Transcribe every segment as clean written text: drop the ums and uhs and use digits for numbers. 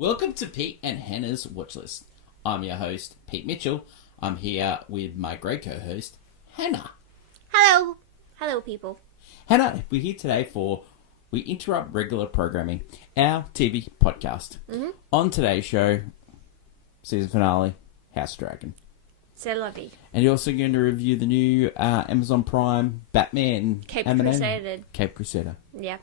Welcome to Pete and Hannah's Watchlist. I'm your host, Pete Mitchell. I'm here with my great co-host, Hannah. Hello. Hello, people. Hannah, we're here today for We Interrupt Regular Programming, our TV podcast. Mm-hmm. On today's show, season finale, House of Dragon. C'est la vie. And you're also going to review the new Amazon Prime Batman Cape M&M. Crusader. Cape Crusader. Yeah.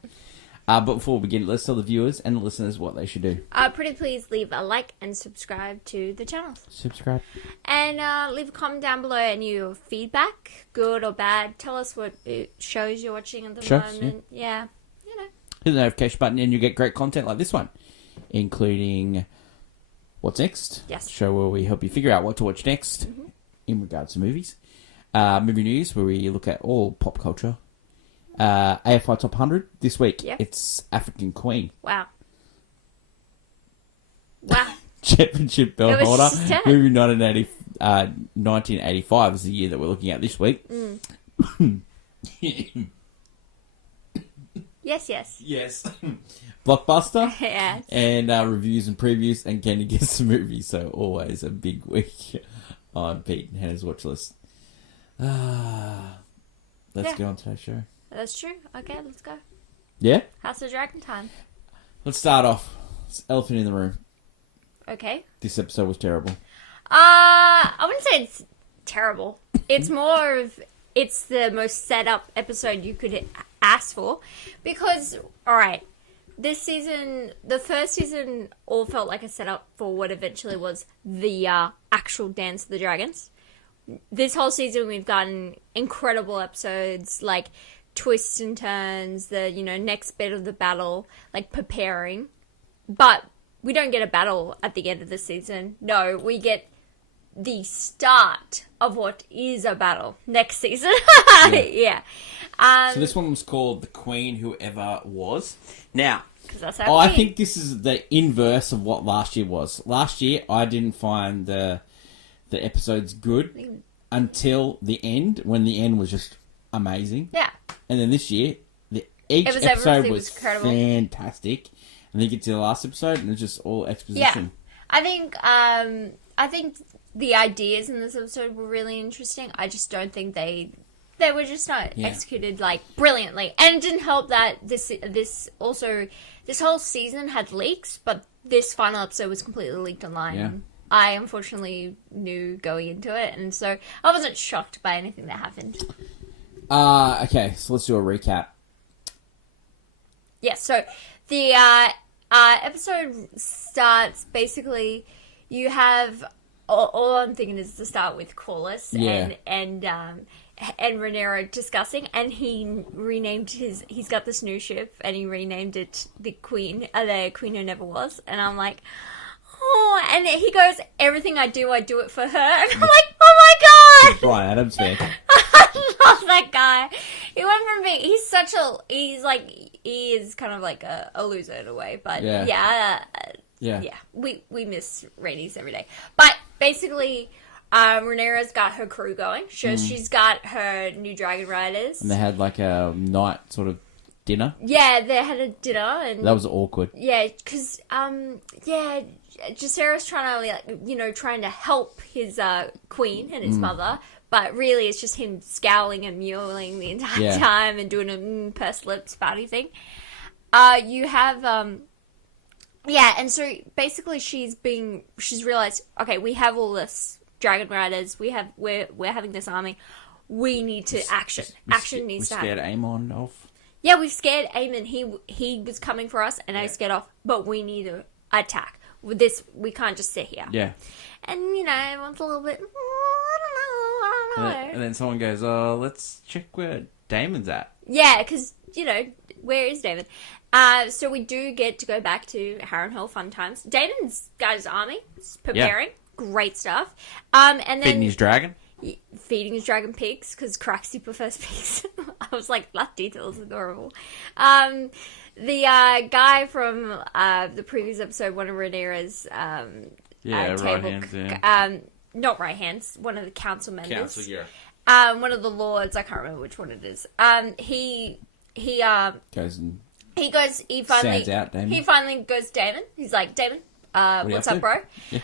But before we begin, let's tell the viewers and the listeners what they should do. Pretty please leave a like and subscribe to the channel. Subscribe. And leave a comment down below and your feedback, good or bad. Tell us what shows you're watching at the moment. Yeah. You know. Hit the notification button and you get great content like this one, including What's Next? Yes. Show where we help you figure out what to watch next in regards to movies. Movie news, where we look at all pop culture. AFI Top 100 this week. Yep. It's African Queen. Wow. Championship belt It was holder. just sad. Movie 1985 is the year that we're looking at this week. Yes. Yes. Blockbuster. Yes. And reviews and previews, and can you guess the movie? So always a big week on Pete and Hannah's Watchlist. Let's get on today's show. That's true. Okay, let's go. Yeah? House of Dragon time. Let's start off. It's elephant in the room. Okay. This episode was terrible. I wouldn't say it's terrible. It's more of, it's the most set up episode you could ask for. Because, alright, this season, the first season all felt like a setup for what eventually was the actual Dance of the Dragons. This whole season we've gotten incredible episodes, like twists and turns, the, next bit of the battle, like preparing. But we don't get a battle at the end of the season. No, we get the start of what is a battle next season. Yeah. So this one was called The Queen Whoever Was. Now, 'Cause that's how I think this is the inverse of what last year was. Last year, I didn't find the episodes good until the end, when the end was just amazing. Yeah. And then this year, each episode was incredible. Fantastic. And then you get to the last episode, and it's just all exposition. Yeah. I think the ideas in this episode were really interesting. I just don't think they were just not executed brilliantly. And it didn't help that this whole season had leaks, but this final episode was completely leaked online. Yeah. I unfortunately knew going into it, and so I wasn't shocked by anything that happened. Okay, so let's do a recap. Yeah, so the episode starts, basically, you have, all I'm thinking is to start with Corlys and Rhaenyra discussing, and he renamed he's got this new ship, and he renamed it the Queen Who Never Was, and I'm like, oh, and he goes, everything I do it for her, and I'm like, oh my god! Bryan Adams fan. I love that guy. He went from being, he is kind of like a loser in a way, but yeah, we miss Rhaenys every day. But basically, Rhaenyra's got her crew going. She's got her new dragon riders. And they had like a night sort of dinner. Yeah, they had a dinner. And that was awkward. Yeah, because, Jacaerys trying to help his queen and his mother, but really it's just him scowling and mewling the entire time and doing a pursed lips pouty thing. You have, and so basically she's realized, okay, we have all this dragon riders, we're having this army, we need to action. Action needs to happen. We scared Aemon off. Yeah, we've scared Aemon. He was coming for us, and I scared off. But we need to attack. With this, we can't just sit here. Yeah. And everyone's a little bit. I don't know. And then someone goes, "Oh, let's check where Daemon's at." Yeah, because where is Daemon? So we do get to go back to Harrenhal. Fun times. Daemon's got his army. He's preparing. Yeah. Great stuff. And then feeding his dragon. Feeding his dragon pigs, because Craxy prefers pigs. I was like, that detail is adorable. The guy from the previous episode, one of Rhaenyra's table, right hands, not right hands, one of the council members. Council, yeah. One of the lords, I can't remember which one it is. He goes and he finally sounds out Daemon. He finally goes to Daemon. He's like, Daemon, you what's up up, to? bro? Yeah.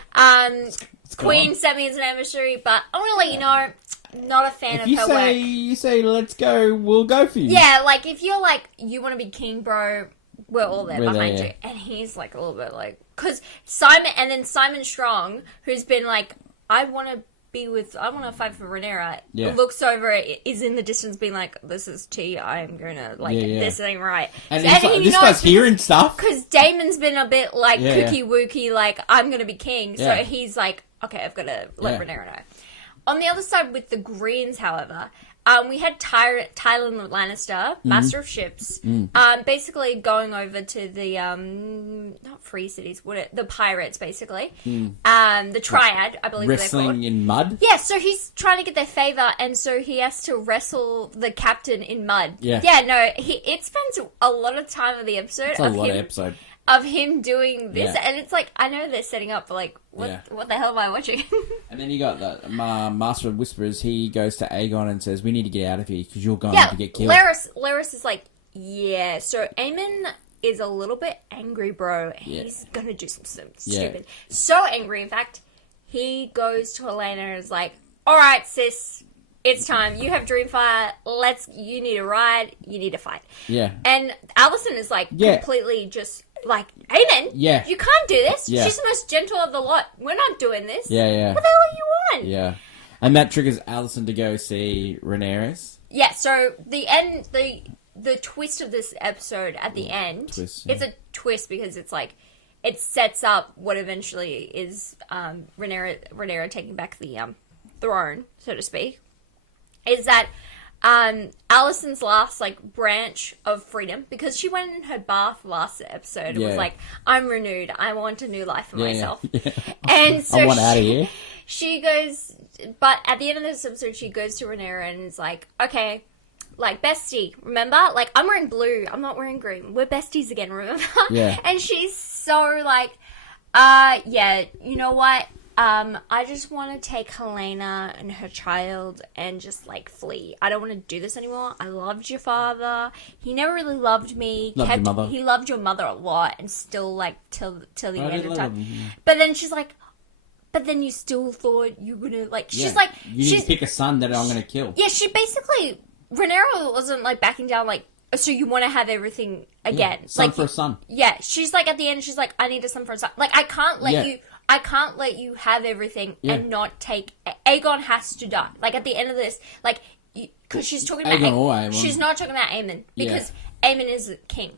It's Queen gone. sent me as an emissary, but I'm gonna let you know, not a fan If of you her say work. you say let's go, we'll go for you. Yeah, like if you're like you want to be king, bro, we're all there We're behind there, you. And he's like a little bit like because Simon Strong, who's been like, I want to fight for Rhaenyra. Yeah. Looks over, is in the distance, being like, "This is tea. I'm gonna like Yeah. this ain't right." And, So- he's like, this guy's hearing stuff. because Damon's been a bit like Yeah, yeah. kooky wooky, like I'm gonna be king. So Yeah. he's like, okay, I've got to let Yeah. Rhaenyra know. On the other side with the Greens, however, we had Tyrion Lannister, Master of Ships, basically going over to the not Free Cities, the pirates, basically, the Triad, I believe they're called. Wrestling in mud. Yeah, so he's trying to get their favor, and so he has to wrestle the captain in mud. Yeah. Yeah, no, it spends a lot of time of the episode It's a lot of episode. of him doing this, Yeah. and it's like, I know they're setting up, but like, what the hell am I watching? And then you got the Master of Whispers. He goes to Aegon and says, "We need to get out of here because you're going Yeah, to get killed." Laris is like, yeah, so Aemon is a little bit angry, bro. Yeah. He's gonna do something Yeah. stupid. So angry, in fact, he goes to Helena and is like, alright, sis, it's time. You have Dreamfire. You need a ride. You need to fight. Yeah. And Allison is like, Yeah. completely just like, Aemon, Yeah. you can't do this. Yeah. She's the most gentle of the lot. We're not doing this. Yeah, yeah. What the hell are you on? Yeah. And that triggers Alicent to go see Rhaenyra. Yeah, so the end, the twist of this episode at the end, twist, it's a twist because it's like, it sets up what eventually is Rhaenyra taking back the throne, so to speak, is that Alicent's last like branch of freedom, because she went in her bath last episode and was Yeah. like, I'm renewed, I want a new life for Yeah, myself. yeah. And so I want out of here. she goes, but at the end of this episode, she goes to Rhaenyra and is like, okay, like, bestie, remember? Like, I'm wearing blue, I'm not wearing green. We're besties again, remember? Yeah. And she's so like, yeah, you know what? I just want to take Helena and her child and just, like, flee. I don't want to do this anymore. I loved your father. He never really loved me. Loved your mother. He loved your mother a lot, and still, like, till the I end did of love time. him, yeah. But then she's like, but then you still thought you were gonna, like, Yeah. she's like, you need to pick a son that I'm going to kill. yeah, she basically, Rhaenyra wasn't, like, backing down, like, so you want to have everything again. Yeah, son like, for a son. yeah, she's like, at the end, she's like, I need a son for a son. Like, I can't let you have everything Yeah. and not take, Aegon has to die. Like, at the end of this, like, because she's talking about, Aegon or Aemon. she's not talking about Aemon, because Aemon is king.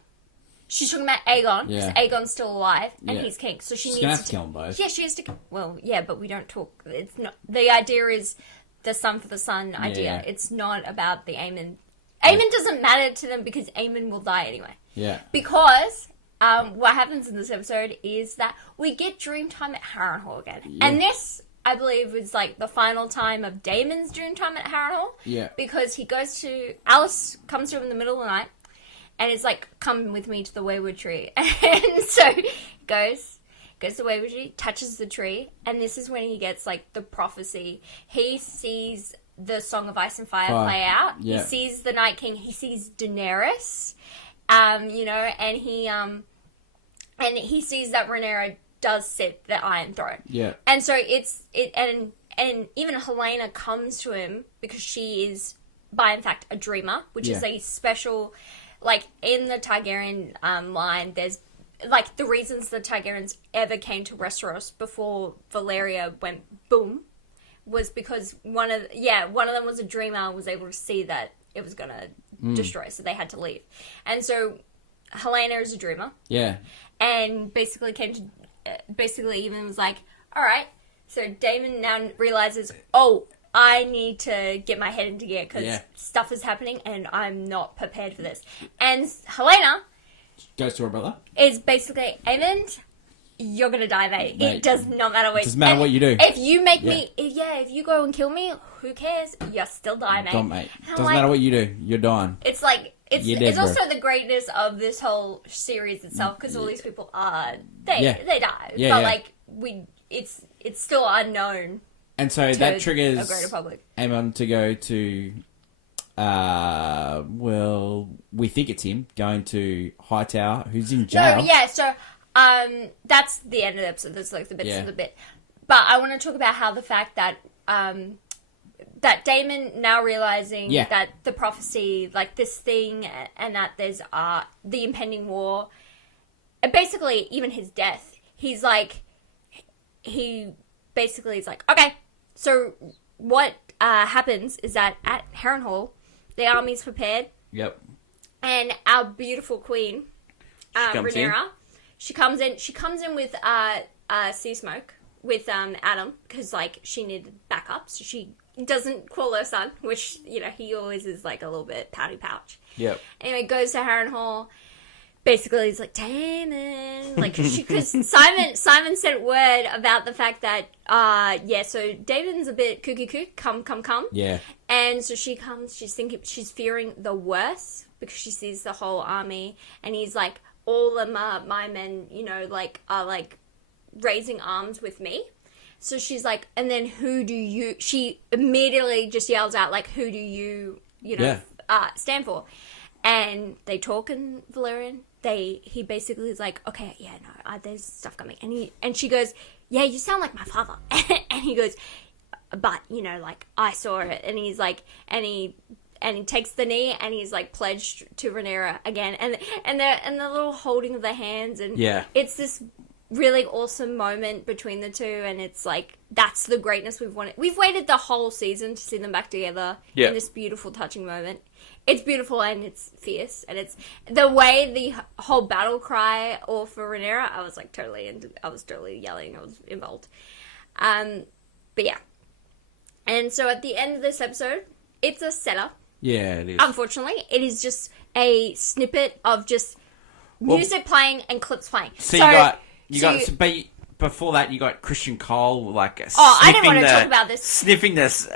She's talking about Aegon, because Yeah. Aegon's still alive, and Yeah. he's king, so she She's needs going to have to to kill them both. yeah, she has to. Well, yeah, but we don't talk. It's not. The idea is the son for the son idea. Yeah. It's not about the Aemon. Aemon doesn't matter to them because Aemon will die anyway. Yeah. Because what happens in this episode is that we get Dreamtime at Harrenhal again, and this, I believe, is like the final time of Damon's Dreamtime at Harrenhal. Yeah. Because he goes to Alice comes to him in the middle of the night. And it's like, come with me to the Wayward Tree. And so he goes to the Wayward Tree, touches the tree, and this is when he gets, like, the prophecy. He sees the Song of Ice and Fire play out. Yeah. He sees the Night King. He sees Daenerys, you know, and he sees that Rhaenyra does sit the Iron Throne. Yeah. And so and even Helena comes to him because she is, by in fact, a dreamer, which is Yeah. a special, like, in the Targaryen line, there's, like, the reasons the Targaryens ever came to Westeros before Valyria went boom was because one of them was a dreamer, was able to see that it was going to destroy, so they had to leave. And so Helena is a dreamer, Yeah. and basically even was like, all right, so Daemon now realizes, oh, I need to get my head into gear because Yeah. stuff is happening and I'm not prepared for this. And Helena Goes to her brother. is basically, Aemond, you're gonna die, mate. Mate, It does not matter what. doesn't matter and what you do. If you make Yeah. me, if you go and kill me, who cares? You'll still die, mate. Don't, mate. And I'm Doesn't like, matter what you do. You're dying. It's like You're dead, it's bro. also the greatness of this whole series itself because all these people they Yeah. die, Yeah, but yeah. like it's still unknown And so to that a triggers greater public. Aemon to go to, well, we think it's him, going to Hightower, who's in jail. No, yeah. So That's the end of the episode. That's like the bits Yeah. of the bit. But I want to talk about how the fact that that Damon now realizing Yeah. that the prophecy, like this thing, and that there's the impending war, and basically even his death, he's like, he basically is like, okay, so what happens is that at Harrenhal, the army's prepared, Yep. and our beautiful queen, comes in. Rhaenyra, she comes in with Sea Smoke with Adam, because like she needed backup, so she doesn't call her son, which, you know, he always is like a little bit pouty pouch. Yep. Anyway, goes to Harrenhal. Basically, he's like, Damon, like, because Simon sent word about the fact that, so Damon's a bit kooky, come. Yeah. And so she comes, she's fearing the worst, because she sees the whole army, and he's like, all of my men, you know, like, are like raising arms with me. So she's like, and then she immediately just yells out, like, who do you stand for? And they talk in Valyrian. He basically is like, okay, yeah, no, there's stuff coming. And she goes, yeah, you sound like my father. And he goes, but, you know, like, I saw it. And he's like, and he takes the knee, and he's like pledged to Rhaenyra again. And the little holding of the hands, and it's this really awesome moment between the two, and it's like, that's the greatness we've wanted. We've waited the whole season to see them back together in this beautiful, touching moment. It's beautiful, and it's fierce, and it's the way the whole battle cry, or for Rhaenyra, I was like I was totally yelling, I was involved. But yeah. And so at the end of this episode, it's a setup. Yeah, it is. Unfortunately, it is just a snippet of just music playing and clips playing. So before that, you got Christian Cole, like, I don't want to talk about this. Sniffing this.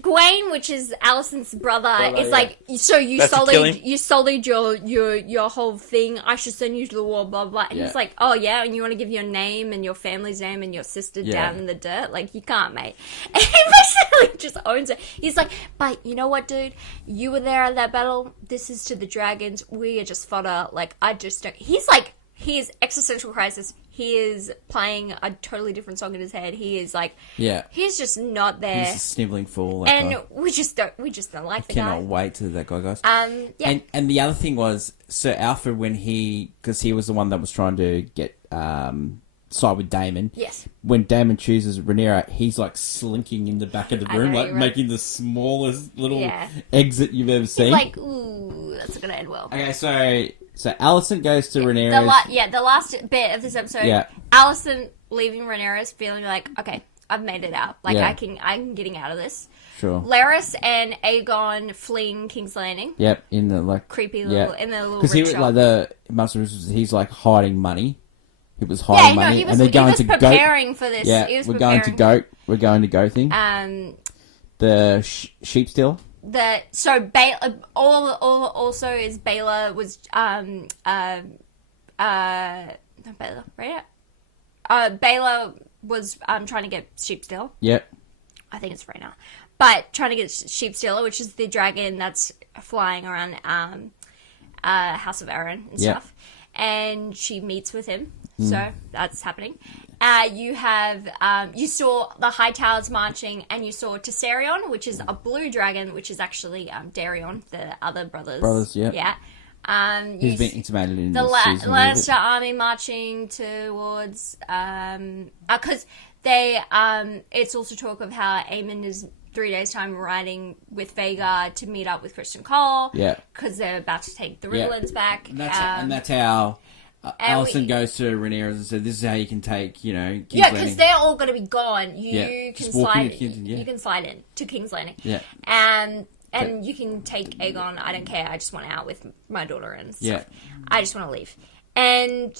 Gawain, which is Alison's brother, is like, so you sullied your whole thing. I should send you to the war, blah, blah. And he's like, oh, yeah, and you want to give your name and your family's name and your sister down in the dirt? Like, you can't, mate. And he basically just owns it. He's like, but you know what, dude? You were there at that battle. This is to the dragons. We are just fodder. Like, I just don't... He's like... He is existential crisis. He is playing a totally different song in his head. He is like, he's just not there. He's a sniveling fool. And we just don't like the guy. Cannot wait till that guy goes. Yeah. And the other thing was, Sir Alfred, because he was the one that was trying to get side with Damon. Yes. When Damon chooses Rhaenyra, he's like slinking in the back of the room, like making the smallest little exit you've ever seen. He's like, ooh, that's going to end well. Okay, so Alicent goes to Rhaenyra. The last bit of this episode. Yeah. Alicent leaving Rhaenyra's feeling like, okay, I've made it out. Like, I'm getting out of this. Sure. Larys and Aegon fleeing King's Landing. Yep, in the like creepy little in the little. Because he was like he's like hiding money. He was hiding money, he was, and they're going to preparing for this. Yeah, we're going to goat. We're going to go thing. The sheep stealer. Also is Baela was not Baela, right? Baela was trying to get sheep stealer. Yep. I think it's right now. But trying to get sheep stealer, which is the dragon that's flying around House of Aaron and stuff. And she meets with him. So that's happening. You saw the High Towers marching, and you saw Tessarion, which is a blue dragon, which is actually Daeron, the other brothers. Yeah. He's been intimated in the this season. Lannister army marching towards because they it's also talk of how Aemon is 3 days time riding with Vhagar to meet up with Christian Cole. Yeah, because they're about to take the Riverlands back. And that's how. Alicent goes to Rhaenyra and says, "This is how you can take, King's Landing." Because they're all going to be gone. You can slide. You can slide in to King's Landing. Yeah, and you can take Aegon. I don't care. I just want out with my daughter and stuff. Yeah, I just want to leave. And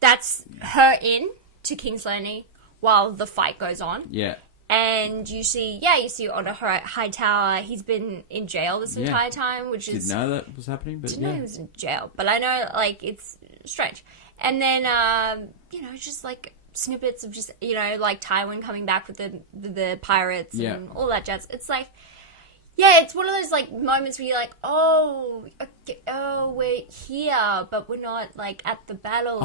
that's her in to King's Landing while the fight goes on. Yeah. And you see Otto Hightower. He's been in jail this entire time, which is... Didn't know that was happening, but didn't know he was in jail. But I know, like, it's strange. And then, just, like, snippets of just, like, Tywin coming back with the pirates and all that jazz. It's like, Yeah, it's one of those like moments where you're like, oh, okay, oh, we're here, but we're not like at the battle.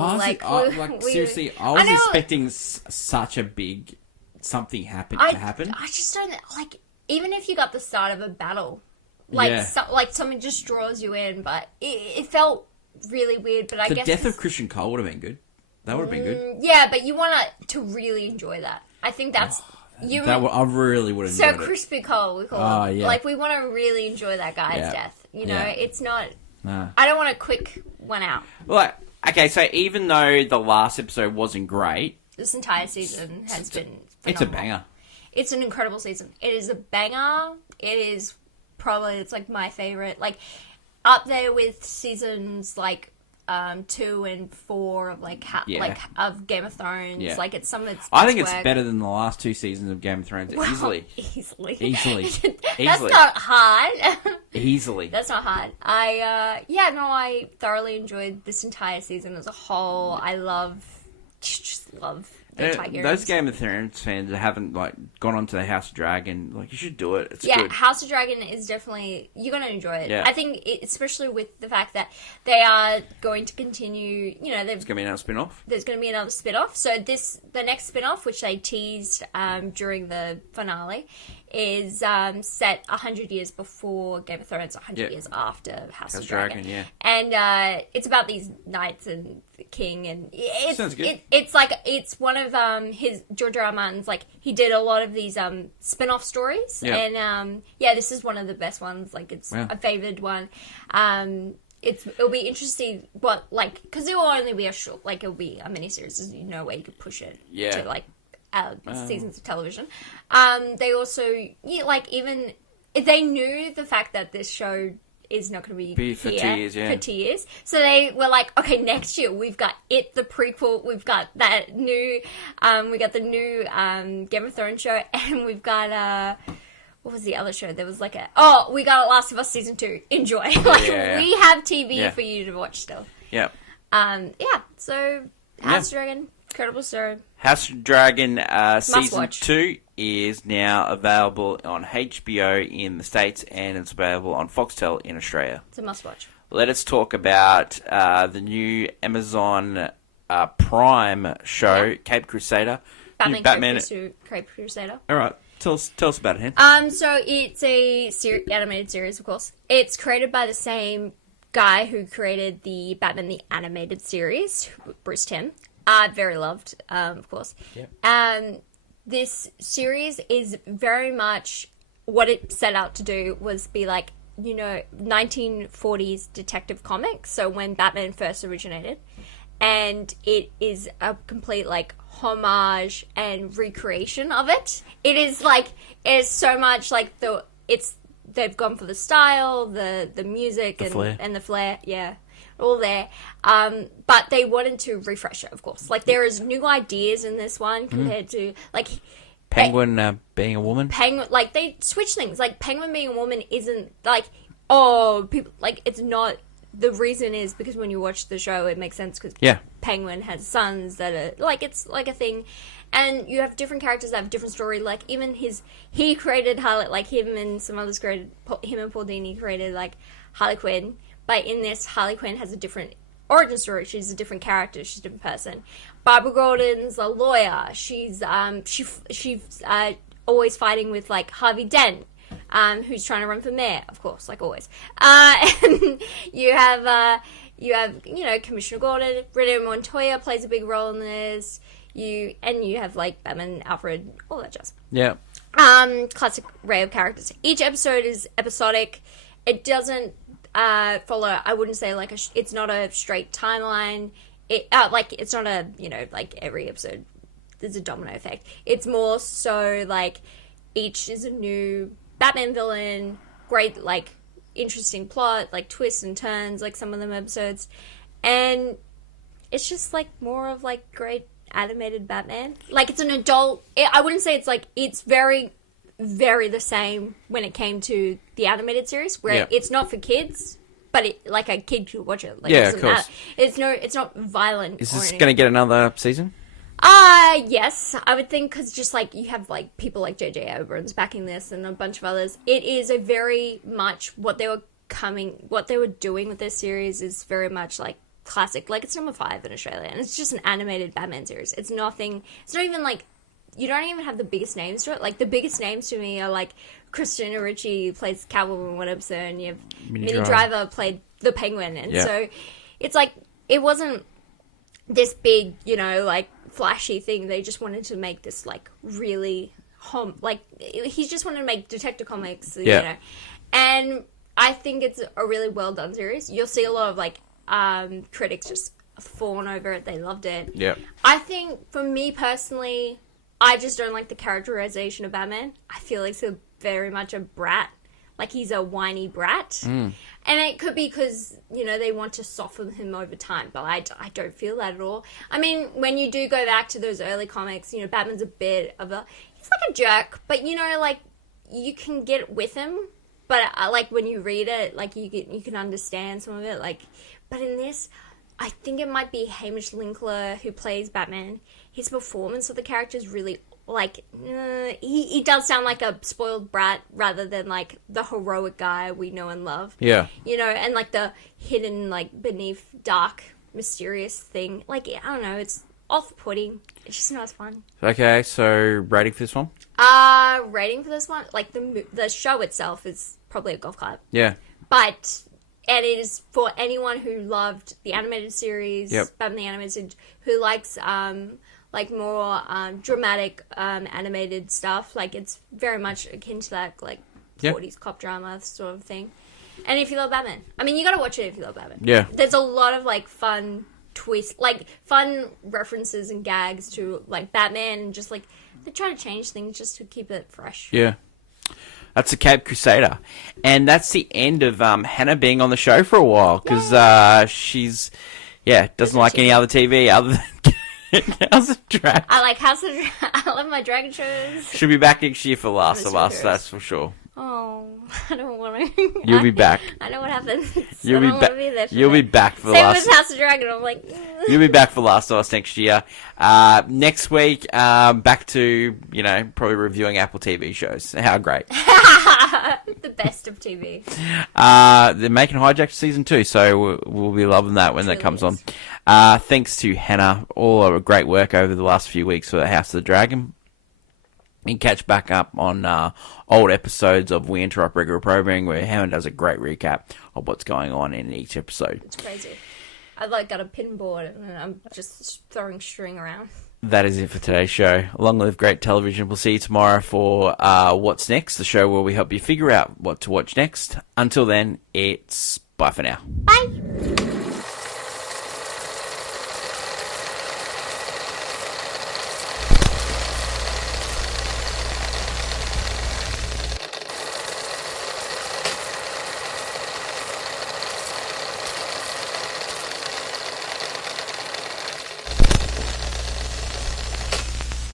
Seriously, I was expecting such a big something to happen. I just don't like. Even if you got the start of a battle, like someone just draws you in, but it felt really weird. But I guess the death of Christian Cole would have been good. That would have been good. Yeah, but you want to really enjoy that. I think that's. I really would have enjoyed it. So Crispy Cole, we call him. Yeah. Like, we want to really enjoy that guy's death. You know, it's not... Nah. I don't want a quick one out. Well, okay, so even though the last episode wasn't great... This entire season has been phenomenal. It's a banger. It's an incredible season. It is a banger. It is probably... It's, like, my favourite. Like, up there with seasons, like... 2 and 4 of of Game of Thrones. Yeah. Like, it's some of its I think best it's work. better than the last 2 seasons of Game of Thrones. Easily. That's not hard. Easily. That's not hard. I thoroughly enjoyed this entire season as a whole. I just love the Targaryens. Those Game of Thrones fans that haven't gone onto the House of Dragon, you should do it. It's good. House of Dragon is definitely, you're going to enjoy it. Yeah. I think, especially with the fact that they are going to continue, there's going to be another spin-off. There's going to be another spin-off. So the next spin-off, which they teased during the finale, is set 100 years before Game of Thrones, 100 years after House of Dragon. Yeah. And it's about these knights and the king, and Sounds good. It's one of his George R. R. Martin's, he did a lot of these spin-off stories, and this is one of the best ones. It's a favored one. It'll be interesting, but because it will only be a short, it'll be a miniseries. There's no way you could push it to seasons of television. They also even if they knew the fact that this show is not going to be for 2 years, for 2 years, so they were like, okay, next year we've got It, the prequel, we've got that new, we got the new Game of Thrones show, and we've got what was the other show? There was we got Last of Us season 2. Enjoy. We have TV for you to watch still. Yeah. So House of Dragon, incredible story. House of Dragon season 2 is now available on HBO in the States, and it's available on Foxtel in Australia. It's a must-watch. Let us talk about the new Amazon Prime show, Cape Crusader. Batman Cape Crusader. All right. Tell us about it, Hen. So it's a animated series, of course. It's created by the same guy who created the Batman the Animated Series, Bruce Timm. Very loved, of course. Yep. This series is very much what it set out to do was be 1940s detective comics. So when Batman first originated, and it is a complete homage and recreation of it. It is it's so much they've gone for the style, the music, and the flair, all there. But they wanted to refresh it, of course. There is new ideas in this one compared to Penguin being a woman. Penguin, they switch things. Penguin being a woman isn't people it's not. The reason is because when you watch the show, it makes sense because Penguin has sons that are it's a thing, and you have different characters that have different story. Even he created Harley, him and some others created him and Paul Dini created Harley Quinn. But in this, Harley Quinn has a different origin story. She's a different character. She's a different person. Barbara Gordon's a lawyer. She's she's always fighting with Harvey Dent. Who's trying to run for mayor, of course, always. And you have Commissioner Gordon. Rita Montoya plays a big role in this. You have Batman, Alfred, all that jazz. Yeah. Classic array of characters. Each episode is episodic. It doesn't follow. I wouldn't say it's not a straight timeline. It's not a every episode there's a domino effect. It's more so each is a new Batman villain, great, interesting plot, twists and turns, some of them episodes. And it's just, more of, great animated Batman. It's an adult... I wouldn't say it's very, very the same when it came to the animated series, where it's not for kids, but a kid could watch it. Of course. It's not violent. Is this going to get another season? Yes, I would think, because just like you have like people like J.J. Abrams backing this and a bunch of others, it is a very much what they were doing with this series is very much like classic. Like, it's number 5 in Australia, and it's just an animated Batman series. It's not even like, you don't even have the biggest names to it. Like, the biggest names to me are like Christina Ricci plays Catwoman in one episode, and you have Minnie Driver played the Penguin, and so it's like, it wasn't this big, like flashy thing. They just wanted to make this like really he just wanted to make Detective Comics, and I think it's a really well done series. You'll see a lot of like critics just fawn over it. They loved it. Yeah. I think for me personally, I just don't like the characterization of Batman. I feel like he's very much a brat. Like, he's a whiny brat. And it could be because, they want to soften him over time. But I don't feel that at all. I mean, when you do go back to those early comics, Batman's a bit of he's like a jerk. But, like, you can get with him. But, like, when you read it, like, you can understand some of it. Like, but in this, I think it might be Hamish Linkler who plays Batman. His performance of the character is really, like, he does sound like a spoiled brat rather than, like, the heroic guy we know and love. Yeah. And, like, the hidden, like, beneath dark, mysterious thing. Like, I don't know, it's off-putting. It's just not as fun. Okay, so rating for this one? Rating for this one? Like, the show itself is probably a golf clap. Yeah. But... and it is for anyone who loved the animated series, Batman the Animated, who likes like more dramatic animated stuff. Like, it's very much akin to that like 40s cop drama sort of thing. And if you love Batman, I mean, you got to watch it if you love Batman. Yeah, there's a lot of like fun twists, like fun references and gags to like Batman, and just like they try to change things just to keep it fresh. Yeah. That's the Cape Crusader. And that's the end of Hannah being on the show for a while, because she's, doesn't like any other TV other than House of Dragons. I like House of Dragons. I love my dragon shows. She'll be back next year for Last of Us, that's for sure. Oh, I don't want to. You'll be back. I know what happens. You'll be back. You'll be back for Same with House of Dragon. I'm like. You'll be back for Last of Us next year. Next week, back to probably reviewing Apple TV shows. How great! The best of TV. They're making Hijacked season 2, so we'll be loving that when that comes on. Thanks to Hannah, all of great work over the last few weeks for House of the Dragon. You can catch back up on old episodes of We Interrupt Regular Programming, where Hannah does a great recap of what's going on in each episode. It's crazy. I've got a pinboard and I'm just throwing string around. That is it for today's show. Long live great television. We'll see you tomorrow for What's Next, the show where we help you figure out what to watch next. Until then, it's bye for now. Bye.